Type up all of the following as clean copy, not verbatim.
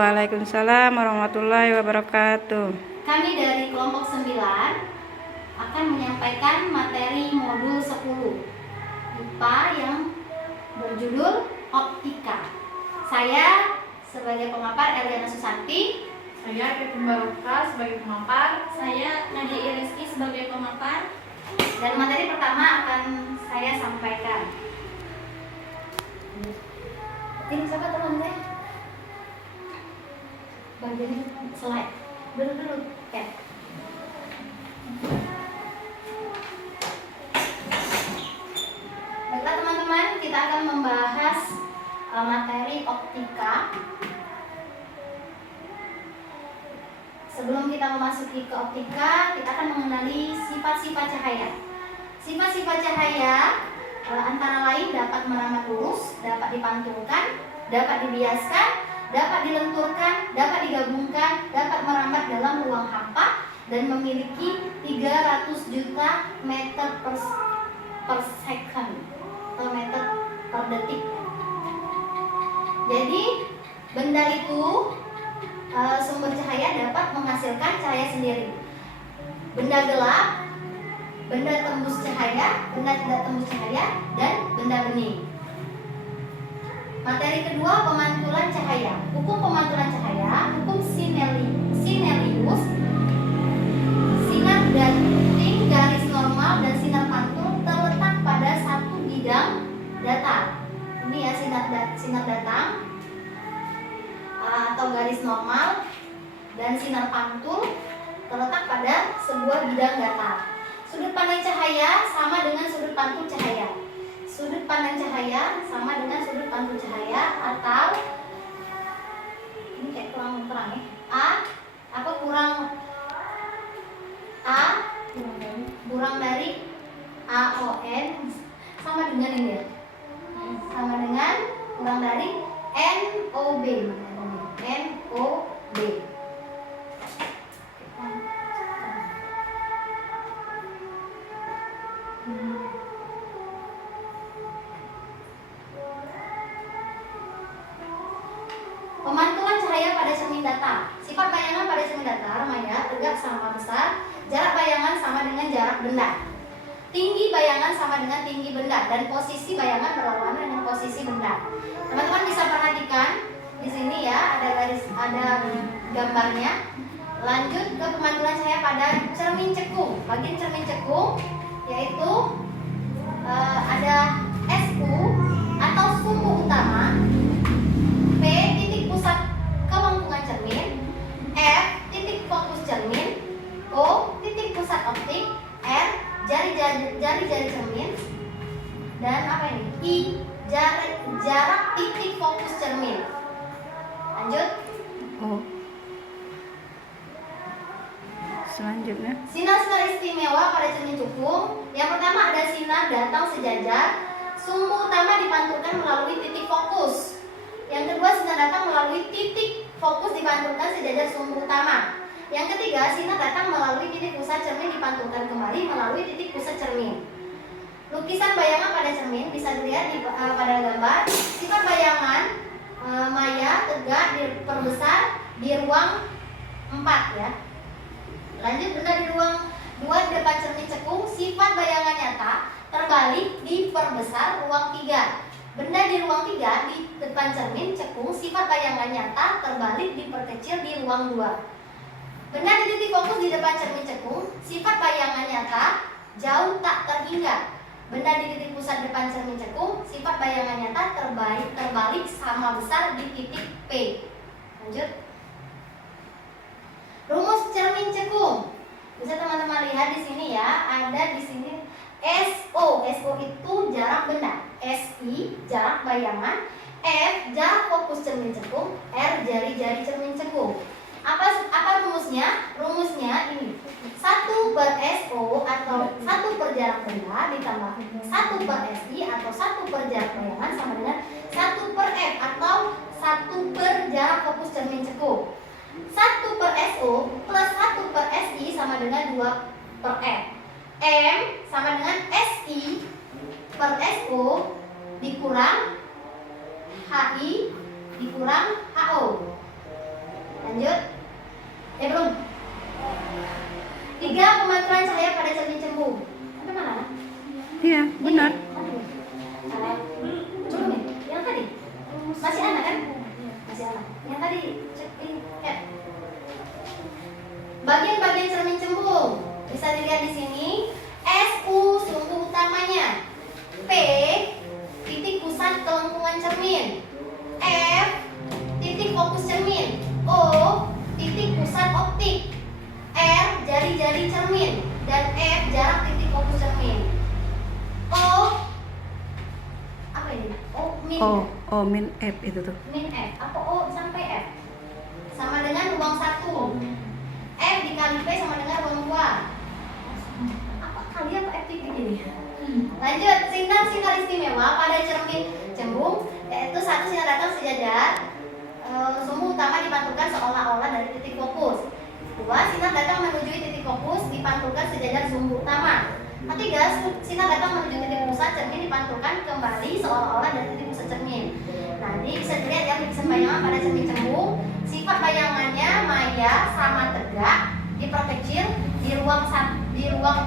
Waalaikumsalam warahmatullahi wabarakatuh. Kami dari kelompok 9 akan menyampaikan materi modul 10 IPA yang berjudul Optika. Saya sebagai pemapar Eliana Susanti. Saya Kevin Baroka sebagai pemapar. Saya Nadia Ireski sebagai pemapar. Dan materi pertama akan saya sampaikan. Ini siapa tolong deh? Bagian slide. Dulu. Ya. Baiklah teman-teman, kita akan membahas materi optika. Sebelum kita memasuki ke optika, kita akan mengenali sifat-sifat cahaya. Sifat-sifat cahaya antara lain dapat merambat lurus, dapat dipantulkan, dapat dibiaskan, dapat dilenturkan, dapat digabungkan, dapat merambat dalam ruang hampa, dan memiliki 300 juta meter per second atau meter per detik. Jadi benda itu sumber cahaya dapat menghasilkan cahaya sendiri. Benda gelap, benda tembus cahaya, benda tidak tembus cahaya, dan benda bening. Materi kedua, pemantulan cahaya. Hukum pemantulan cahaya, hukum Sinelius. Sinar dating garis normal dan sinar pantul terletak pada satu bidang datar. Ini ya sinar datang atau garis normal dan sinar pantul terletak pada sebuah bidang datar. Sudut pandang cahaya sama dengan sudut pantul cahaya. Sudut pandang cahaya sama dengan sudut pantul cahaya, atau ini kayak kurang terang ya. Kurang dari AON sama dengan ini ya. Sama dengan kurang dari NOB. NOB. Pemantulan cahaya pada cermin datar. Sifat bayangan pada cermin datar, maya, tegak sama besar. Jarak bayangan sama dengan jarak benda. Tinggi bayangan sama dengan tinggi benda, dan posisi bayangan berlawanan dengan posisi benda. Teman-teman bisa perhatikan di sini ya, ada gambarnya. Lanjut ke pemantulan cahaya pada cermin cekung. Bagian cermin cekung yaitu ada SU atau sumbu utama, P titik pusat kelengkungan cermin, F titik fokus cermin, O titik pusat optik, R jari-jari cermin, dan apa ini? I jarak titik fokus cermin. Lanjut. Selanjutnya, Sinar-sinar istimewa pada cermin cekung. Yang pertama ada sinar datang sejajar. Sumbu utama dipantulkan melalui titik fokus. Yang kedua, sinar datang melalui titik fokus dipantulkan sejajar sumbu utama. Yang ketiga, sinar datang melalui titik pusat cermin dipantulkan kembali melalui titik pusat cermin. Lukisan bayangan pada cermin bisa dilihat pada gambar. Sifat bayangan maya, tegak, diperbesar di ruang 4 ya. Lanjut, benda di ruang 2 di depan cermin cekung, sifat bayangan nyata terbalik diperbesar ruang 3. Benda di ruang 3 di depan cermin cekung, sifat bayangan nyata terbalik diperkecil di ruang 2. Benda di titik fokus di depan cermin cekung, sifat bayangan nyata jauh tak terhingga. Benda di titik pusat depan cermin cekung, sifat bayangan nyata terbalik sama besar di titik P. Lanjut. Rumus cermin cekung. Bisa teman-teman lihat di sini ya, ada di sini SO. SO itu jarak benda, SI jarak bayangan, F jarak fokus cermin cekung, R jari-jari cermin cekung. Apa rumusnya? Rumusnya ini 1 per SO atau 1 per jarak benda ditambah 1 per SI atau 1 per jarak bayangan sama dengan 1 per F atau 1 per jarak fokus cermin cekung. 1 per SO plus 1 per SI sama dengan 2 per F. M sama dengan SI per SO dikurang HI dikurang HO. Lanjut. Belum. 3. Pemantulan cahaya pada cermin cembung. Sampai mana? Iya, benar. Aduh. Salah. Belum ya? Yang tadi? Masih anak kan? Masih anak. Yang tadi cek ini. Bagian-bagian cermin cembung. Bisa dilihat di sini. SU sumbu utamanya. P titik pusat kelengkungan cermin. F titik fokus cermin. O titik pusat optik. R jari-jari cermin. Dan F jarak titik fokus cermin. O apa ini? O min. Oh, min F itu tuh. Min F. Apa O sampai F? Sama dengan ruang 1. F dikali P sama dengan ruang 2. Apa kali apa F titik ini? Lanjut, sinar istimewa pada cermin cembung yaitu 1. Sinar datang sejajar, sumbu utama dipantulkan seolah-olah dari titik fokus. 2. Sinar datang menuju titik fokus dipantulkan sejajar sumbu utama. 3. Sinar datang menuju titik pusat cermin dipantulkan kembali seolah-olah dari titik pusat cermin. Nah, ini bisa dilihat ya lukisan bayangan pada cermin cembung. Sifat bayangannya maya sama tegak, diperkecil di ruang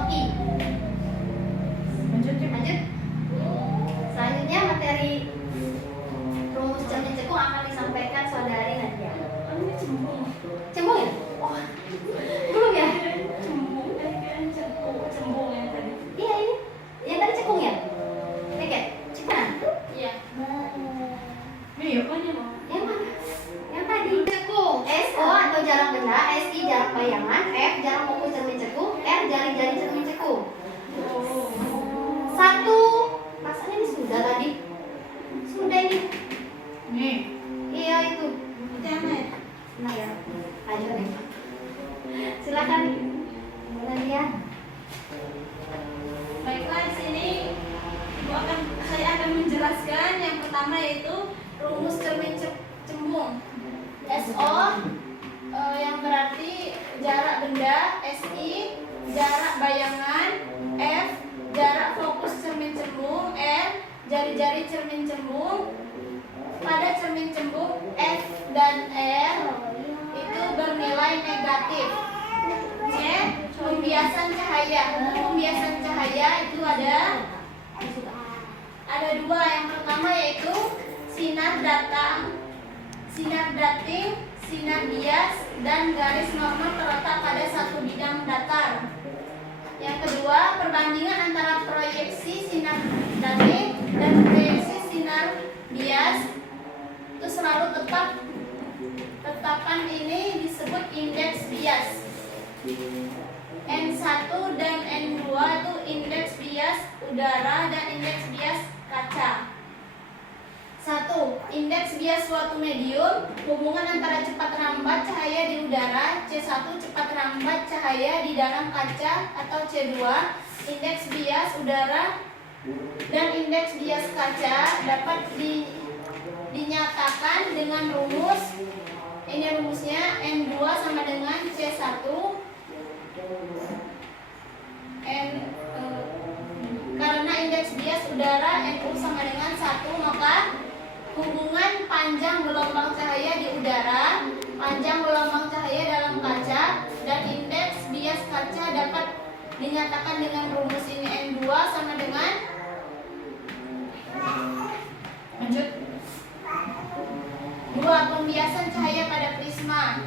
I. Lanjut. Selanjutnya materi rumus cermin cembung akan disampaikan saudari Nadia. Cembung ya? Oh, belum ya? Cembung yang tadi. Iya ini. Yang tadi cekung ya? Ini kayak cekung. Iya. Ini ya kan ya, Mama? Yang mana? Yang tadi cekung. SO atau jarak benda, SI jarak bayangan, F jarak fokus cermin cekung, R jari-jari cermin cekung. 1. Rasanya ini sudah tadi. Sudah ini. Nih. Iya itu. Itu yang mana? Nah ya. Lanjut nih. Silakan. Nadia. Baiklah, di sini saya akan menjelaskan yang pertama yaitu rumus cermin cembung. SO yang berarti jarak benda, SI jarak bayangan, F jarak fokus cermin cembung, R jari-jari cermin cembung. Pada cermin cembung F dan R itu bernilai negatif. C. Pembiasan cahaya. Pembiasan cahaya itu ada 2. Yang pertama yaitu sinar datang, sinar dating, sinar bias, dan garis normal terletak pada satu bidang datar. Yang kedua, perbandingan antara proyeksi sinar dating dan proyeksi sinar bias itu selalu tepat. Tetapan ini disebut indeks bias. N1 dan N2 itu indeks bias udara dan indeks bias kaca. 1. Indeks bias suatu medium, hubungan antara cepat rambat cahaya di udara, C1 cepat rambat cahaya di dalam kaca, atau C2 indeks bias udara dan indeks bias kaca dapat dinyatakan dengan rumus. Ini rumusnya N2 sama dengan C1 karena indeks bias udara NU sama dengan 1, maka hubungan panjang gelombang cahaya di udara, panjang gelombang cahaya dalam kaca, dan indeks bias kaca dapat dinyatakan dengan rumus ini N2 sama dengan Lanjut. 2. Pembiasan cahaya pada prisma.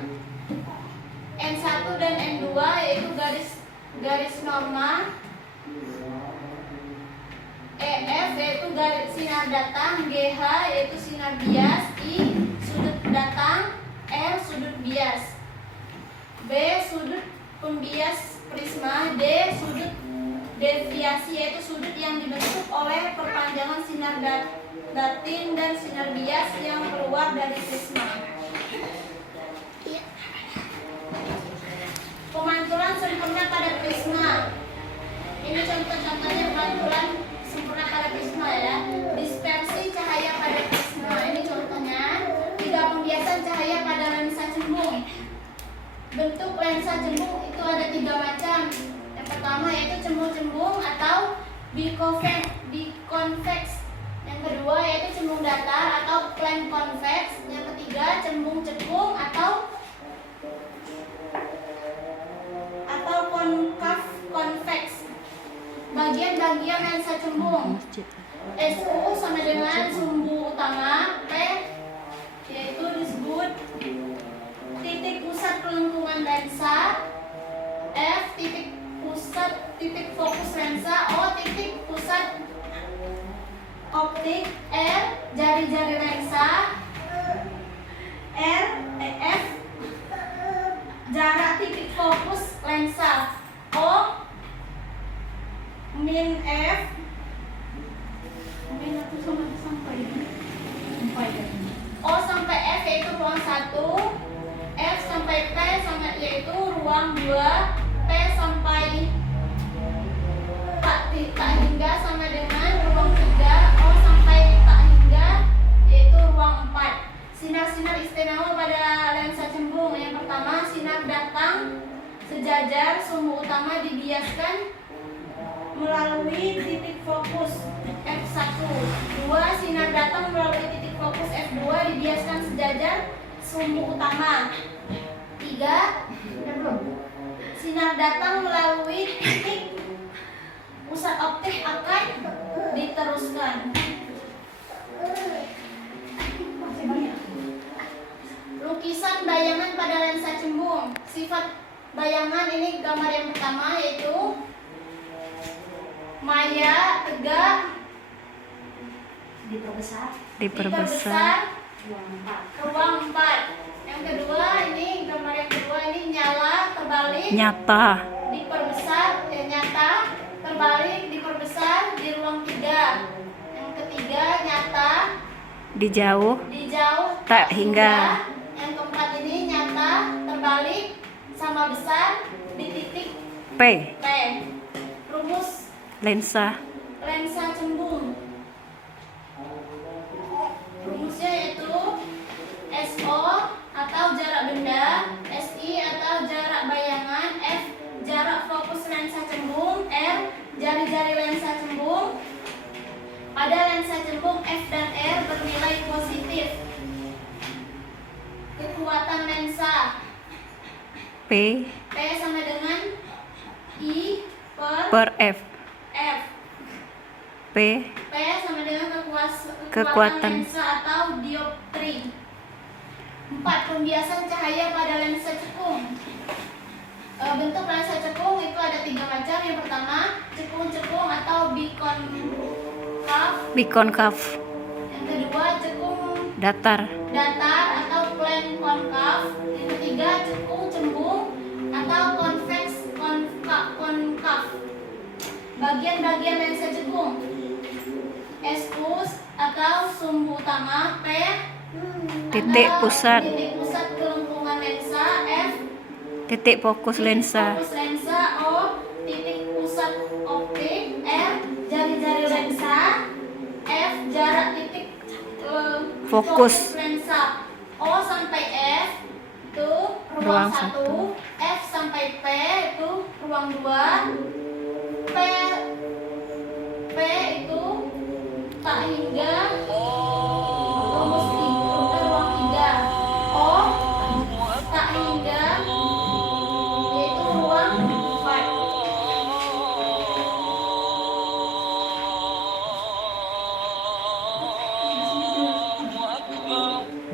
N1 dan N2 yaitu garis norma, EF yaitu garis sinar datang, GH yaitu sinar bias, I sudut datang, R sudut bias, B sudut pembias prisma, D sudut deviasi yaitu sudut yang dibentuk oleh perpanjangan sinar datin dan sinar bias yang keluar dari prisma. Pemantulan sempurna pada prisma. Ini contoh-contohnya pemantulan sempurna pada prisma ya. Dispersi cahaya pada prisma. Ini contohnya. 3. Pembiasan cahaya pada lensa cembung. Bentuk lensa cembung itu ada 3 macam. Yang pertama yaitu cembung-cembung atau biconvex. Yang kedua yaitu cembung datar atau plane convex. Yang ketiga cembung cekung atau bagian-bagian lensa cembung. SU sama dengan sumbu utama, P yaitu disebut titik pusat kelengkungan lensa, F titik fokus lensa, O titik pusat optik, R jari-jari lensa, F jarak titik fokus lensa, O min F O sampai F yaitu ruang 1, F sampai P sama yaitu ruang 2, P sampai tak hingga sama dengan ruang 3, O sampai tak hingga yaitu ruang 4. Sinar-sinar istimewa pada lensa cembung. Yang pertama, sinar datang sejajar, sumbu utama dibiaskan melalui titik fokus F1. 2. Sinar datang melalui titik fokus F2 dibiaskan sejajar, sumbu utama. 3. Sinar datang melalui titik pusat optik akan diteruskan. Lukisan bayangan pada lensa cembung. Sifat bayangan ini gambar yang pertama yaitu maya, tegak, diperbesar, ruang 4. Yang kedua ini gambar yang kedua ini nyala, terbalik, Nyata. diperbesar, nyata, terbalik, diperbesar di ruang 3. Yang ketiga nyata, Dijauh. tak hingga. Yang keempat ini nyata, terbalik, sama besar di titik P. P. Rumus Lensa. lensa cembung. Rumusnya yaitu SO atau jarak benda, SI atau jarak bayangan, F jarak fokus lensa cembung, R jari-jari lensa cembung. Pada lensa cembung F dan R bernilai positif. Kekuatan lensa P sama dengan I per F. F. P sama dengan Kekuatan. lensa atau dioptri. 4. Pembiasan cahaya pada lensa cekung. Bentuk lensa cekung itu ada 3 macam. Yang pertama, cekung-cekung atau Bikonkaf. Yang kedua, cekung Datar. atau plane konkav. Yang ketiga, cekung cembung atau konveks konkav. Bagian-bagian lensa cekung. SU atau sumbu utama, P Titik atau pusat. titik pusat kelengkungan lensa, F Titik fokus lensa. fokus lensa, O titik pusat optik, R jari-jari lensa, F jarak titik Fokus. lensa. O sampai F itu ruang 1, F sampai P itu ruang 2, P itu tak hingga ruang 3, O tak hingga yaitu ruang 4.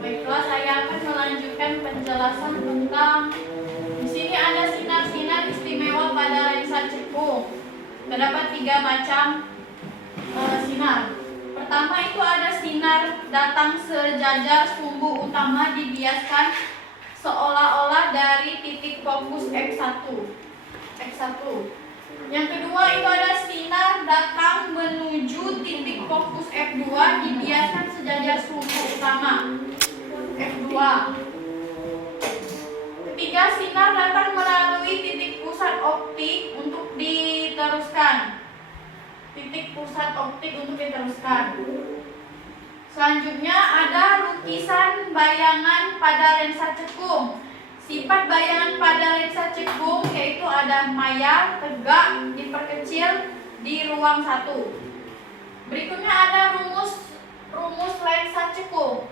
Baiklah, saya akan melanjutkan penjelasan tentang di sini ada sinar-sinar istimewa pada lensa cekung. Terdapat 3 macam sinar. Pertama itu ada sinar datang sejajar, sumbu utama dibiaskan seolah-olah dari titik fokus X1. Yang kedua itu ada sinar datang menuju titik fokus F2 dibiaskan sejajar sumbu utama F2. Ketiga, sinar datang melalui titik pusat optik untuk diteruskan. Selanjutnya ada lukisan bayangan pada lensa cekung. Sifat bayangan pada lensa cekung yaitu ada maya, tegak, diperkecil di ruang 1. Berikutnya ada rumus lensa cekung.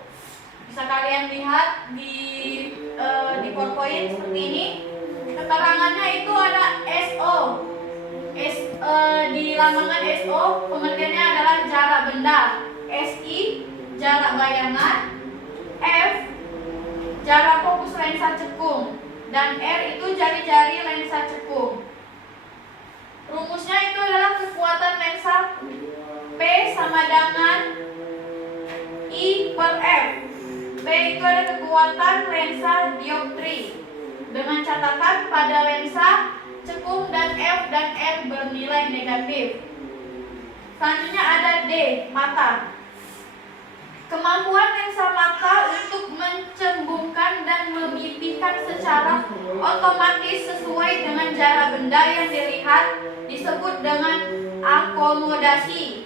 Bisa kalian lihat di PowerPoint seperti ini. Keterangannya itu ada SO Di lambangkan SO pengertiannya adalah jarak benda, SI jarak bayangan, F jarak fokus lensa cekung, dan R itu jari-jari lensa cekung. Rumusnya itu adalah kekuatan lensa P sama dengan I per F. P itu ada kekuatan lensa dioptri, dengan catatan pada lensa cekung dan F dan R bernilai negatif. Selanjutnya ada D, mata. Kemampuan lensa mata untuk mencembungkan dan memipihkan secara otomatis sesuai dengan jarak benda yang dilihat disebut dengan akomodasi.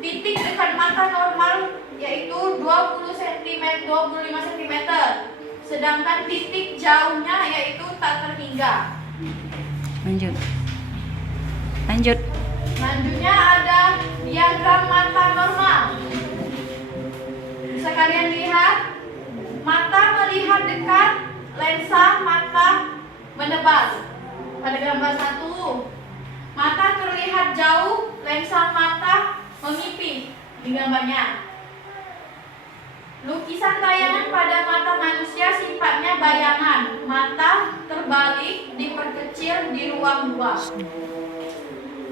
Titik dekat mata normal yaitu 20 cm, 25 cm. Sedangkan titik jauhnya yaitu tak terhingga. Lanjut. Selanjutnya ada diagram mata normal. Sekalian lihat, mata melihat dekat, lensa mata menebal. Pada gambar 1, mata terlihat jauh, lensa mata memipih. Ini gambarnya. Lukisan bayangan pada mata manusia sifatnya bayangan. Mata terbalik, diperkecil di ruang dua.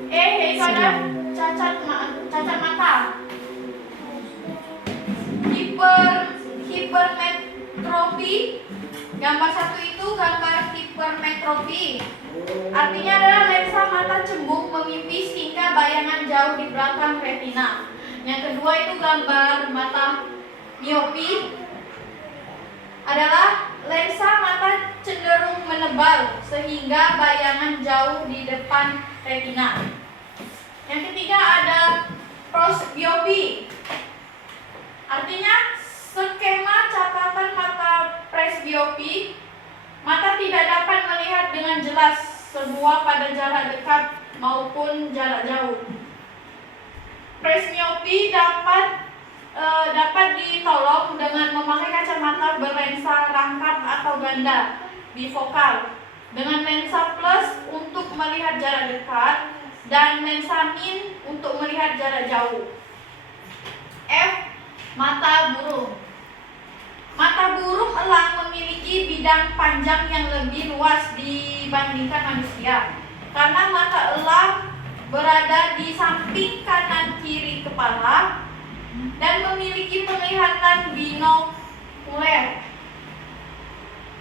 Yaitu ada cacat mata. Hipermetropi. Gambar 1 itu gambar hipermetropi. Artinya adalah lensa mata cembung memipih sehingga bayangan jauh di belakang retina. Yang kedua itu gambar mata miopi. Adalah lensa mata cenderung menebal sehingga bayangan jauh di depan retina. Yang ketiga ada presbiopi. Artinya skema catatan mata presbiopi, mata tidak dapat melihat dengan jelas sebuah pada jarak dekat maupun jarak jauh. Presbiopi dapat ditolong dengan memakai kacamata berlensa rangkap atau ganda bifokal dengan lensa plus untuk melihat jarak dekat dan lensa min untuk melihat jarak jauh. F. Mata burung. Mata burung elang memiliki bidang panjang yang lebih luas dibandingkan manusia. Karena mata elang berada di samping kanan kiri kepala dan memiliki penglihatan binokuler.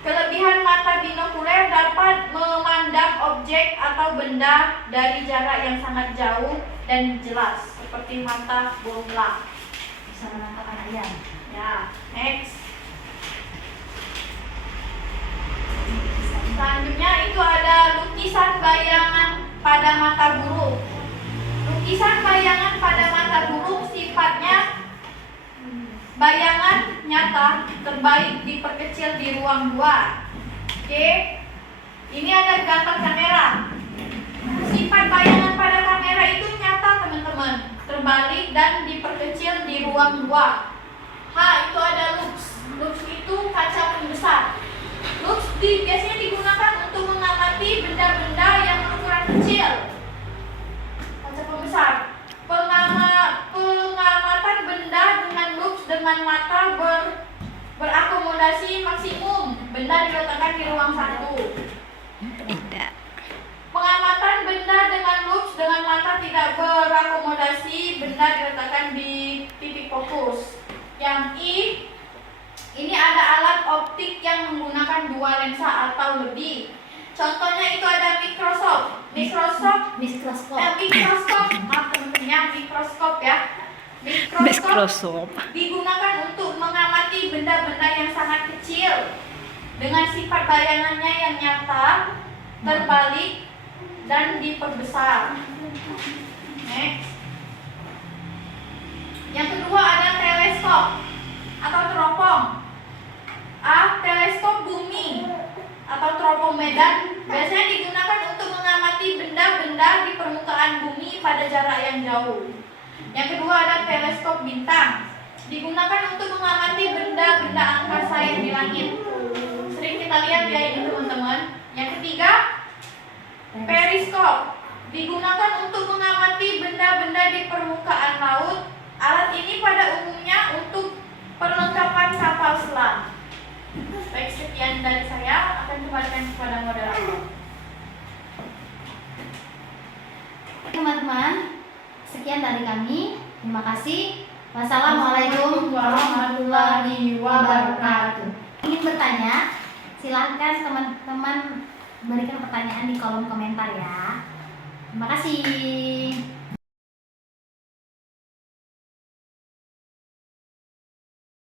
Kelebihan mata binokuler dapat memandang objek atau benda dari jarak yang sangat jauh dan jelas, seperti mata burung elang. Bisa menangkap ayam. Ya, next. Selanjutnya itu ada lukisan bayangan pada mata burung. Lukisan bayangan pada mata burung sifatnya bayangan nyata, terbaik diperkecil di ruang 2. Oke. Ini ada gambar kamera. Sifat bayangan pada kamera itu nyata, teman-teman, terbalik dan diperkecil di ruang 2. H itu ada lux. Lux itu kaca pembesar. Lux biasanya digunakan untuk mengamati benda-benda yang berukuran kecil. Kaca pembesar. Pengamatan benda dengan lux dengan mata berakomodasi maksimum. Benda diletakkan di ruang 1. Pengamatan benda dengan lux dengan mata tidak berakomodasi. Benda diletakkan di titik fokus. Yang I, ini ada alat optik yang menggunakan 2 lensa atau lebih. Contohnya itu ada mikroskop. Mikroskop ya. Mikroskop digunakan untuk mengamati benda-benda yang sangat kecil dengan sifat bayangannya yang nyata, terbalik, dan diperbesar. Next. Yang kedua ada teleskop atau teropong. A. Teleskop bumi atau teropong medan biasanya digunakan untuk mengamati benda-benda di permukaan bumi pada jarak yang jauh. Yang kedua ada teleskop bintang, digunakan untuk mengamati benda-benda angkasa yang di langit. Sering kita lihat ya ini, teman-teman. Yang ketiga, periskop, Digunakan untuk mengamati benda-benda di permukaan laut. Alat ini pada umumnya untuk perlengkapan kapal selam. Baik, sekian dari saya. Akan kembalikan kepada moderator. Teman-teman, sekian dari kami. Terima kasih. Wassalamualaikum warahmatullahi wabarakatuh. Ingin bertanya, silahkan teman-teman berikan pertanyaan di kolom komentar ya. Terima kasih.